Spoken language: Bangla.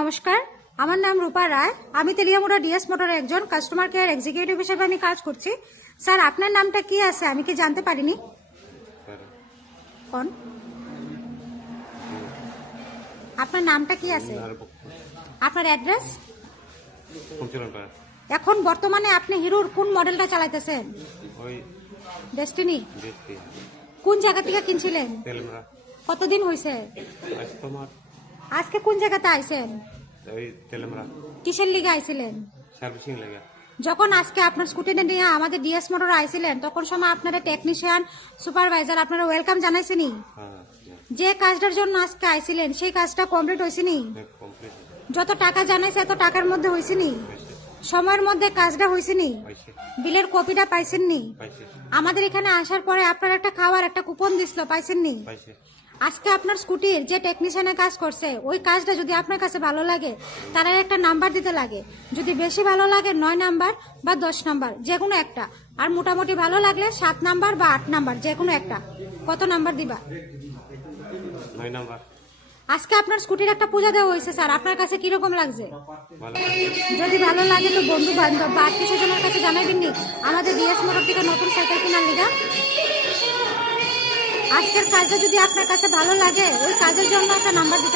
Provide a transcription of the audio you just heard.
নমস্কার, আমার নাম রূপা রায়। আমি তেলিয়ামুড়া ডিএস মোটরের একজন কাস্টমার কেয়ার এক্সিকিউটিভ হিসেবে আমি কাজ করছি। স্যার, আপনার নামটা কি আছে আমি কি জানতে পারিনি? কোন আপনার নামটা কি আছে? আপনার অ্যাড্রেস? এখন বর্তমানে আপনি হিরোর কোন মডেলটা চালাইতেছেন? ডেস্টিনি। কোন জায়গা থেকে কিনছিলেন? কতদিন হয়েছে? আজকে কোন জায়গাতে আইছেন? কিসের লিগে আইছিলেন? যখন আজকে আপনার স্কুটিটা নিয়ে আমাদের ডিএস মোটর আইছিলেন তখন সময় আপনারা টেকনিশিয়ান সুপারভাইজার আপনারা ওয়েলকাম জানাইছেনি? যে কাজটার জন্য আজকে আইছিলেন সেই কাজটা কমপ্লিট হয়েছিনি? যত টাকা জানাইছে এত টাকার মধ্যে হয়েছিনি? সময়ের মধ্যে কাজটা হয়েছিনি? বিলের কপিটা পাইছেননি? আমাদের এখানে আসার পরে আপনার একটা খাওয়ার একটা কুপন দিছিল, পাইছেননি? আজকে আপনার স্কুটির যে টেকনিশিয়ানের কাজ করছে ওই কাজটা যদি আপনার কাছে ভালো লাগে তারা একটা নাম্বার দিতে লাগে। যদি বেশি ভালো লাগে 9 নাম্বার বা 10 নাম্বার যে কোনো একটা, আর মোটামুটি ভালো লাগলে 7 নাম্বার বা 8 নাম্বার যে কোনো একটা। কত নাম্বার দিবা? 9 নাম্বার। আজকে আপনার স্কুটির একটা পূজা দেওয়া হয়েছে স্যার, আপনার কাছে কিরকম লাগছে? যদি ভালো লাগে তো বন্ধু বান্ধব বা আত্মীয় স্বজনের কাছে জানাবেননি আমাদের ডিএস মোটর থেকে নতুন সাইকেল কেনার লিগা। আজকের কাজটা যদি আপনার কাছে ভালো লাগে ওই কাজের জন্য একটা নাম্বার দিতে